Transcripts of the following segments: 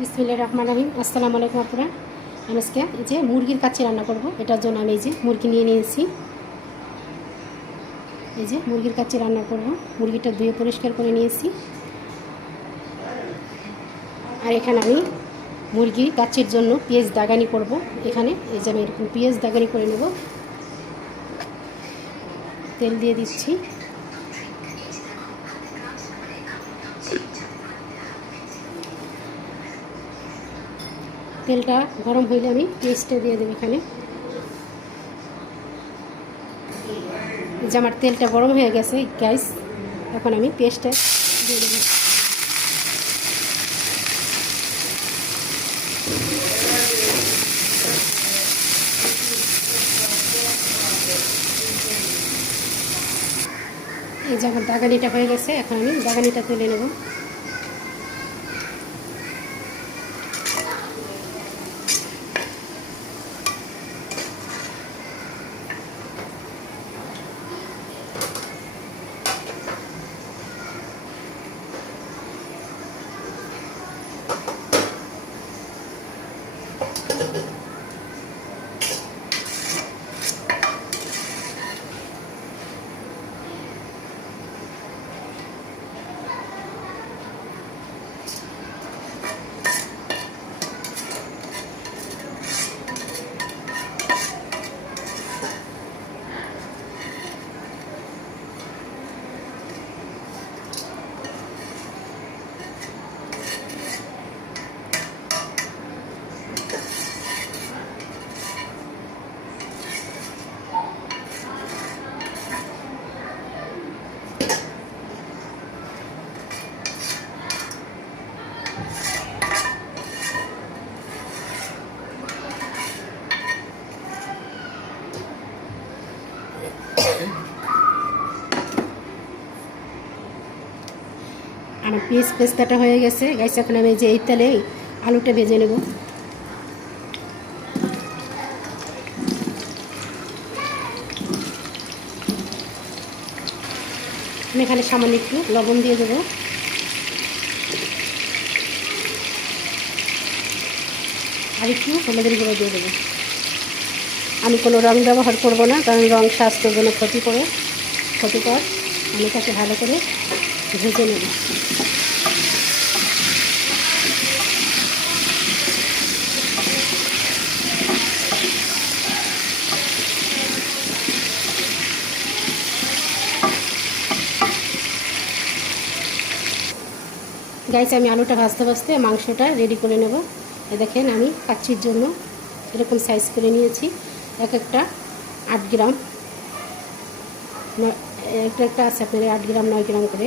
বিসমিল্লাহির রহমানির রহিম। আসসালামু আলাইকুম আপনারা। আমি আজকে এই যে মুরগির কাচ্চি রান্না করব। এটার জন্য আমি এই যে মুরগি নিয়ে নিয়েছি। এই যে মুরগির কাচ্চি রান্না করব। মুরগিটা ধুয়ে পরিষ্কার করে নিয়েছি। আর এখানে আমি মুরগি কাচ্চির জন্য পেঁয়াজ দাগানি করব। এখানে এই যে আমি এরকম পেঁয়াজ দাগানি করে নেব। তেল দিয়ে দিচ্ছি। তেলটা গরম হইলে আমি পেঁয়াজটা দিয়ে দেব। এখানে যে আমার তেলটা গরম হয়ে গেছে গ্যাস, এখন আমি পেঁয়াজটা দিয়ে দেব। এই যে আমার দাগানিটা হয়ে গেছে, এখন আমি দাগানিটা তুলে নেব। আমার পেস্তাটা হয়ে গেছে গাইস। এখন আমি যে এই তেলে আলুটা ভেজে নেব। আমি এখানে সামান্য একটু লবণ দিয়ে দেবো, আর একটু হলুদের গুঁড়ো দিয়ে দেবো। আমি কোনো রং ব্যবহার করব না, কারণ রং স্বাস্থ্যের জন্য ক্ষতিকর। আমি তাকে ভালো করে ভেজে নেব। গাইস, আমি আলুটা ভাজতে ভাজতে মাংসটা রেডি করে নেব। দেখেন আমি কাচ্চির জন্য এরকম সাইজ করে নিয়েছি। একটা 8 গ্রাম, একটা আছে আপনার 8 গ্রাম 9 গ্রাম করে।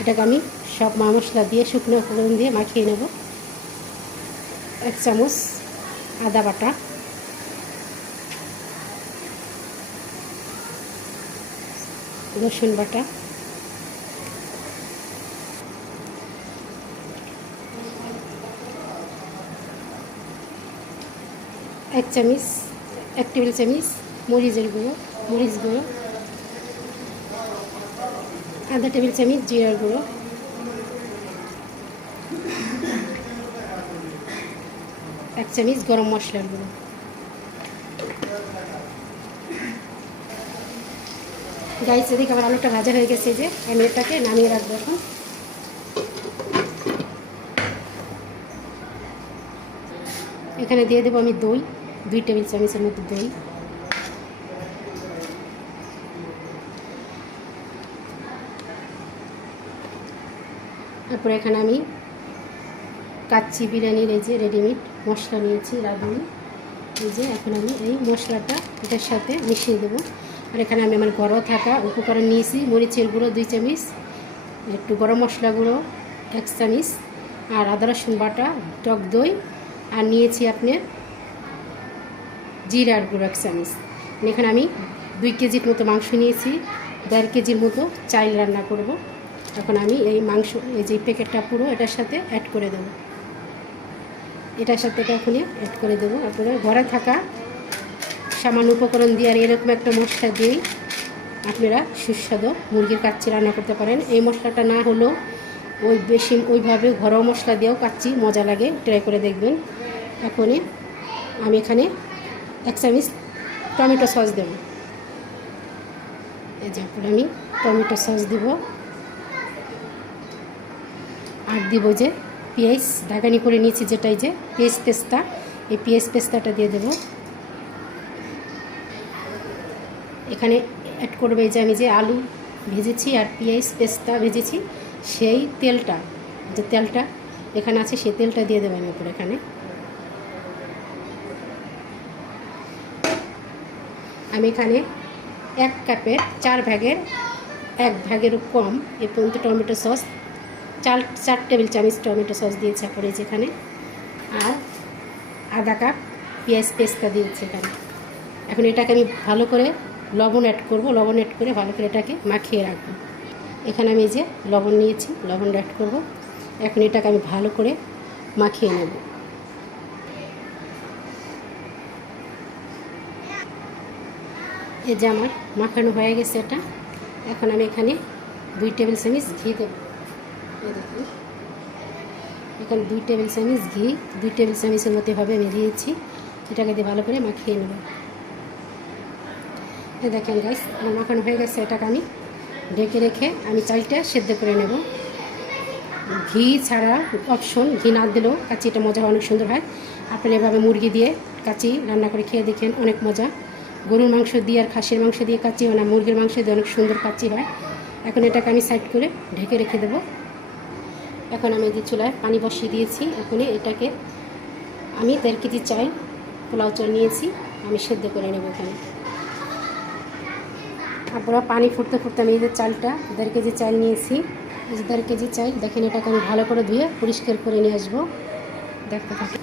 এটাকে আমি সব মশলা দিয়ে শুকনো উপকরণ দিয়ে মাখিয়ে নেব। 1 চামচ আদা বাটা, রসুন বাটা, এক টেবিল চামচ মরিচ গুঁড়ো, আধা টেবিল চামচ জিরার গুঁড়ো, 1 চামচ গরম মশলার গুঁড়ো। গাইস, এদিকে আমার আলুটা ভাজা হয়ে গেছে, যে আমি এটাকে নামিয়ে রাখবো। এখন এখানে দিয়ে দেবো আমি দই, 2 টেবিল চামচের মতো দই। তারপরে এখানে আমি কাচ্চি বিরিয়ানির এই যে রেডিমেড মশলা নিয়েছি, রাঁধুনি। এই যে এখন আমি এই মশলাটা এটার সাথে মিশিয়ে দেবো। আর এখানে আমি আমার ঘরোয়া থাকা উপকরণ নিয়েছি। মরিচের গুঁড়ো 2 চামচ, একটু গরম মশলা গুঁড়ো 1 চামচ, আর আদা রসুন বাটা, টক দই, আর নিয়েছি আপনার জিরার গুঁড়ো 1 চামচ। এখানে আমি 2 কেজির মতো মাংস নিয়েছি, 1.5 কেজির মতো চাল রান্না করব। এখন আমি এই মাংস, এই যে প্যাকেটটা পুরো এটার সাথে অ্যাড করে দেবো। এটার সাথে এটা এখনই অ্যাড করে দেবো। আপনারা ঘরে থাকা সামান্য উপকরণ দিয়ে আর এরকম একটা মশলা দিয়েই আপনারা সুস্বাদু মুরগির কাচ্চি রান্না করতে পারেন। এই মশলাটা না হলেও বেশি ওইভাবে ঘরোয়া মশলা দিয়েও কাচ্চি মজা লাগে, ট্রাই করে দেখবেন। এখনই আমি এখানে 1 চামচ টমেটো সস দেব। এই যে এখন আমি টমেটো সস দিব, আর দিব যে পেঁয়াজ দাগানি করে নিয়েছি, যেটাই যে পেঁয়াজ পেস্তা, এই পেঁয়াজ পেস্তাটা দিয়ে দেব। এখানে অ্যাড করবে যে আমি যে আলু ভেজেছি আর পেঁয়াজ পেস্তা ভেজেছি, সেই তেলটা, যে তেলটা এখানে আছে সেই তেলটা দিয়ে দেবো আমি উপরে। এখানে আমি এখানে 1 কাপের 4 ভাগের 1 ভাগেরও কম এ পর্যন্ত টমেটো সস, 4 টেবিল চামচ টমেটো সস দিয়েছি পরে যেখানে, আর আধা কাপ পেঁয়াজ পেস্তা দিয়েছি এখানে। এখন এটাকে আমি ভালো করে লবণ অ্যাড করব, লবণ অ্যাড করে ভালো করে এটাকে মাখিয়ে রাখবো। এখানে আমি যে লবণ নিয়েছি, লবণ অ্যাড করব। এখন এটাকে আমি ভালো করে মাখিয়ে নেব। এই যে আমার মাখানো হয়ে গেছে এটা। এখন আমি এখানে 2 টেবিল চামচ ঘি দেব। এই দেখুন এখানে 2 টেবিল চামচ ঘি, 2 টেবিল চামচের মতো হবে আমি দিয়েছি। এটাকে দিয়ে ভালো করে মাখিয়ে নেব। এই দেখেন গাইস, আমার মাখানো হয়ে গেছে। এটাকে আমি ঢেকে রেখে আমি চালটা সেদ্ধ করে নেব। ঘি ছাড়া অপশন, ঘি না দিলেও কাচ্চিটা মজা হয়, অনেক সুন্দর হয়। আপনারা এভাবে মুরগি দিয়ে কাচ্চি রান্না করে খেয়ে দেখেন, অনেক মজা। গরুর মাংস দিয়ে আর খাসির মাংস দিয়ে কাচ্চি হয় না, মুরগির মাংস দিয়ে অনেক সুন্দর কাচ্চি হয়। এখন এটাকে আমি সাইড করে ঢেকে রেখে দেব। এখন আমি যে চুলায় পানি বসিয়ে দিয়েছি, এখন এটাকে আমি 1.5 কেজি চাল, পোলাও চাল নিয়েছি, আমি সেদ্ধ করে নেব এখানে। তারপরে পানি ফুটতে ফুটতে আমি এই যে চালটা 1.5 কেজি চাল নিয়েছি, 1.5 কেজি চাল। দেখেন এটাকে আমি ভালো করে ধুয়ে পরিষ্কার করে নিয়ে আসবো। দেখতে থাকি।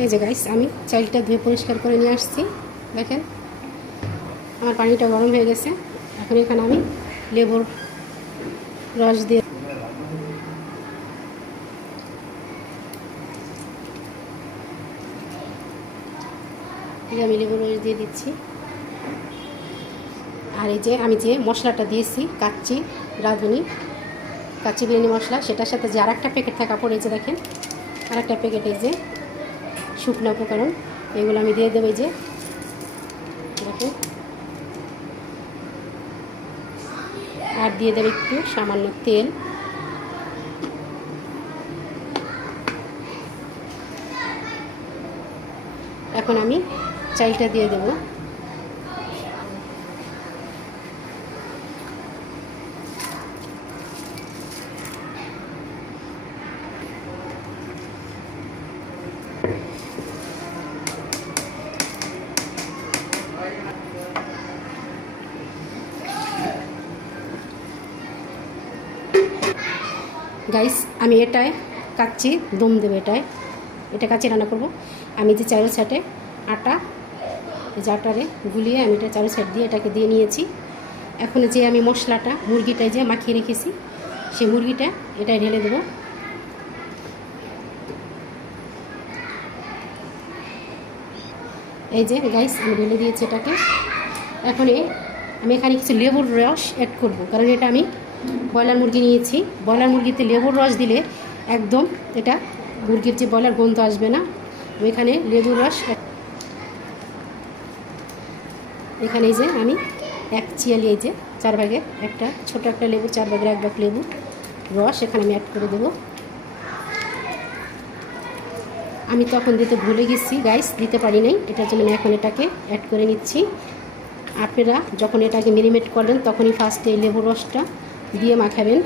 এই যে গাইস, আমি চালটা ধুয়ে পরিষ্কার করে নিয়ে আসছি। দেখেন আমার পানিটা গরম হয়ে গেছে। এখন এখানে আমি লেবুর রস দিয়ে আমি লেবুর রস দিয়ে দিচ্ছি। আর এই যে আমি যে মশলাটা দিয়েছি কাচ্চি রাঁধুনি, কাচ্চি বিরিয়ানি মশলা, সেটার সাথে যে আরেকটা প্যাকেট থাকা পড়েছে, দেখেন আরেকটা প্যাকেট, এই যে শুকনো উপকরণ, এগুলো আমি দিয়ে দেবো। এই যে দেখেন, আর দিয়ে দেবো একটু সামান্য তেল। এখন আমি চালটা দিয়ে দেবো। গাইস, আমি এটায় কাচ্চি দম দেবো, এটা কাচ্চি রান্না করব। আমি যে চারো সাইডে আটা, এই যে আটারে গুলিয়ে আমি এটা চারো সাইড দিয়ে এটাকে দিয়ে নিয়েছি। এখন যে আমি মশলাটা মুরগিটায় যে মাখিয়ে রেখেছি, সেই মুরগিটা এটায় ঢেলে দেবো। এই যে গাইস, আমি ঢেলে দিয়েছি এটাকে। এখন আমি এখানে কিছু লেবুর রস অ্যাড করব, কারণ এটা আমি ব্রয়লার মুরগি নিয়েছি। ব্রয়লার মুরগিতে লেবুর রস দিলে একদম এটা মুরগির যে ব্রয়লার গন্ধ আসবে না। আমি এখানে লেবুর রস, এখানে এই যে আমি 1 চিয়ালি, এই যে 4 ভাগের একটা ছোট একটা লেবু, 4 ভাগের 1 ভাগ লেবু রস এখানে আমি অ্যাড করে দেবো। আমি তখন দিতে ভুলে গেছি গাইস, দিতে পারি নাই, এটার জন্য আমি এখন এটাকে অ্যাড করে নিচ্ছি। আপনারা যখন এটাকে মেরিনেট করবেন তখনই ফার্স্টে এই লেবুর রসটা দিয়ে মাখাবেন,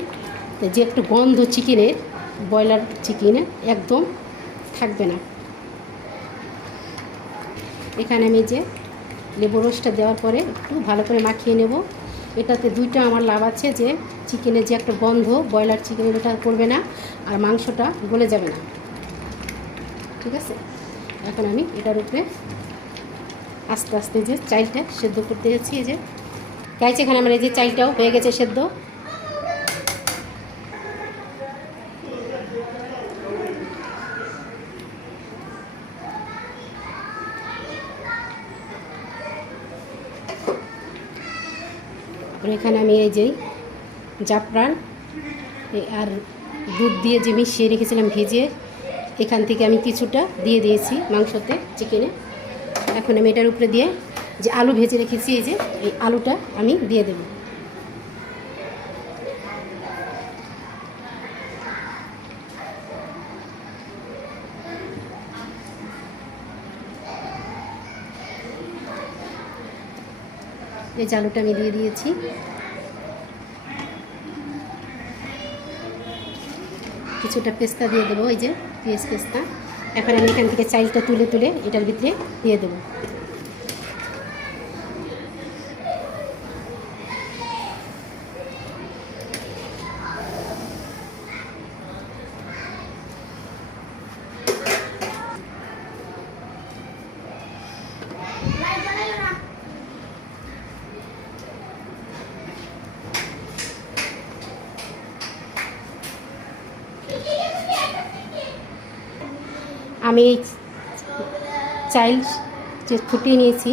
যে একটু গন্ধ চিকেনের, ব্রয়লার চিকেনে একদম থাকবে না। এখানে আমি যে লেবুর রসটা দেওয়ার পরে একটু ভালো করে মাখিয়ে নেব। এটাতে দুইটা আমার লাভ আছে, যে চিকেনের যে একটা গন্ধ ব্রয়লার চিকেনের ওটা করবে না, আর মাংসটা গলে যাবে না। ঠিক আছে, এখন আমি এটার উপরে আস্তে আস্তে যে চালটা সেদ্ধ করতে যাচ্ছি। এই যে গাইস, এখানে আমার এই যে চালটাও হয়ে গেছে সেদ্ধ। এখানে আমি এই যে জাফরান আর দুধ দিয়ে যে মিশিয়ে রেখেছিলাম ভিজিয়ে, এখান থেকে আমি কিছুটা দিয়ে দিয়েছি মাংসতে, চিকেনে। এখন আমি এটার উপরে দিয়ে যে আলু ভেজে রেখেছি, এই যে এই আলুটা আমি দিয়ে দেব। এই যে আলুটা আমি দিয়ে দিয়েছি। কিছুটা পেস্তা দিয়ে দেবো, এই যে পেঁয়াজ পেস্তা। এখন আমি এখান থেকে চালটা তুলে তুলে এটার ভিতরে দিয়ে দেবো। আমি এই চাল যে ফুটিয়ে নিয়েছি,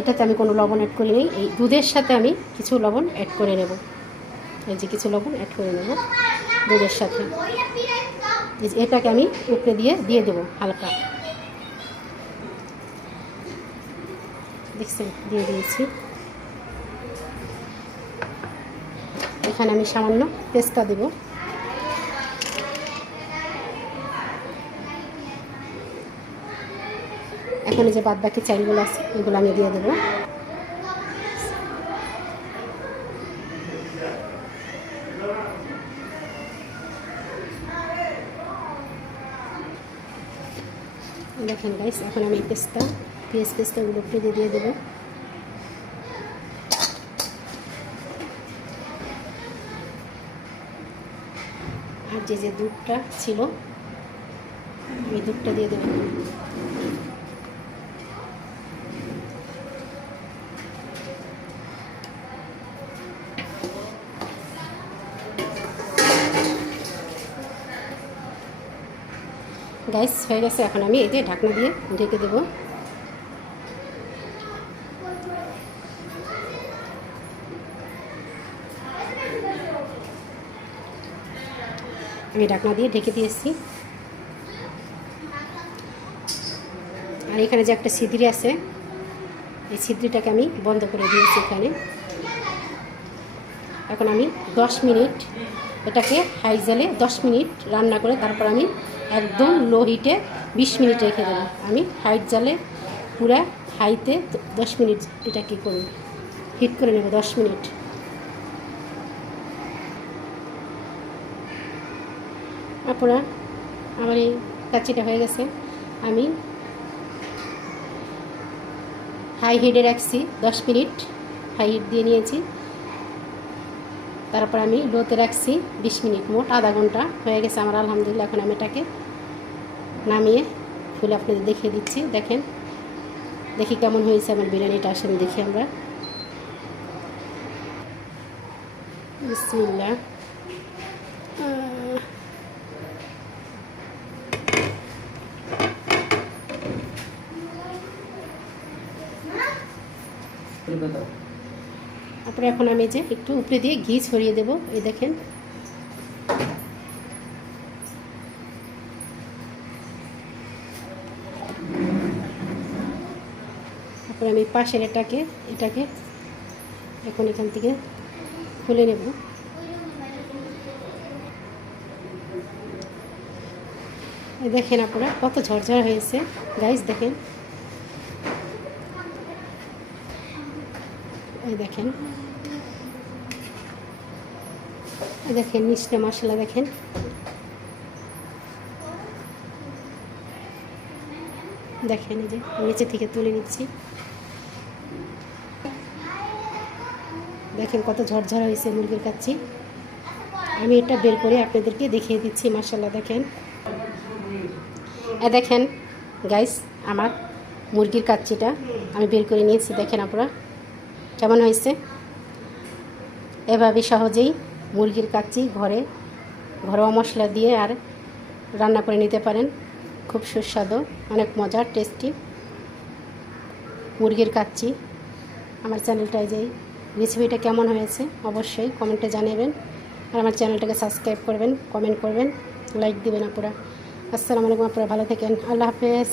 এটাতে আমি কোনো লবণ অ্যাড করি নি। এই দুধের সাথে আমি কিছু লবণ অ্যাড করে নেব। এই যে কিছু লবণ অ্যাড করে নেব দুধের সাথে। এটাকে আমি উপরে দিয়ে দেবো হালকা। দেখছেন, দিয়ে দিয়েছি। এখানে আমি সামান্য পেস্তা দেব। এখন যে বাদ বাকি চালগুলো আছে এগুলো আমি দিয়ে দেবো। দেখেন গাইস, এখন আমি পেঁয়াজ পেস্তাগুলো উপরে দিয়ে দেবো। আর যে দুধটা ছিল আমি দুধটা দিয়ে দেবো। গাইস হয়ে গেছে। এখন আমি এই যে ঢাকনা দিয়ে ঢেকে দেবো। আমি ঢাকনা দিয়ে ঢেকে দিয়েছি। আর এখানে যে একটা ছিদ্রি আছে, এই ছিদ্রিটাকে আমি বন্ধ করে দিয়েছি এখানে। এখন আমি 10 মিনিট এটাকে হাই জালে 10 মিনিট রান্না করে তারপর আমি একদম লো হিটে 20 মিনিট রেখে দেবো। আমি হাই জালে পুরা হাইতে 10 মিনিট এটাকে করব, হিট করে নেব 10 মিনিট। আপনারা আমার এই কাচ্চিটা হয়ে গেছে। আমি হাই হিটে রাখছি 10 মিনিট, হাই হিট দিয়ে নিয়েছি। তারপর আমি লোতে রাখছি 20 মিনিট, মোট আধা ঘন্টা হয়ে গেছে আমার আলহামদুলিল্লাহ। এখন আমি এটাকে নামিয়ে খুলে আপনাদের দেখিয়ে দিচ্ছি। দেখেন, দেখি কেমন হয়েছে আমার বিরিয়ানিটা। আসলে দেখি আমরা। বিসমিল্লাহ। তারপরে এখন আমি যে একটু উপরে দিয়ে ঘি ছড়িয়ে দেব। এই দেখেন, তারপরে আমি পাশের এটাকে এখন এখান থেকে খুলে নেব। দেখেন আপনারা কত ঝরঝরা হয়েছে গাইস। দেখেন, এই দেখেন, দেখেন নিচটা মশলা দেখেন। দেখেন এই যে নিচে থেকে তুলে নিচ্ছি। দেখেন কত ঝরঝরা হয়েছে মুরগির কাচ্চি। আমি এটা বের করে আপনাদেরকে দেখিয়ে দিচ্ছি। মাশাআল্লাহ দেখেন, দেখেন গাইস, আমার মুরগির কাচ্চিটা আমি বের করে নিয়েছি। দেখেন আপনারা কেমন হয়েছে। এভাবে সহজেই মুরগির কাচ্চি ঘরোয়া মশলা দিয়ে আর রান্না করে নিতে পারেন। খুব সুস্বাদু, অনেক মজার, টেস্টি মুরগির কাচ্চি। আমার চ্যানেলটায় যে রেসিপিটা কেমন হয়েছে অবশ্যই কমেন্টে জানাবেন। আর আমার চ্যানেলটাকে সাবস্ক্রাইব করবেন, কমেন্ট করবেন, লাইক দিবেন আপুরা। আসসালামু আলাইকুম আপুরা, ভালো থাকেন, আল্লাহ হাফেজ।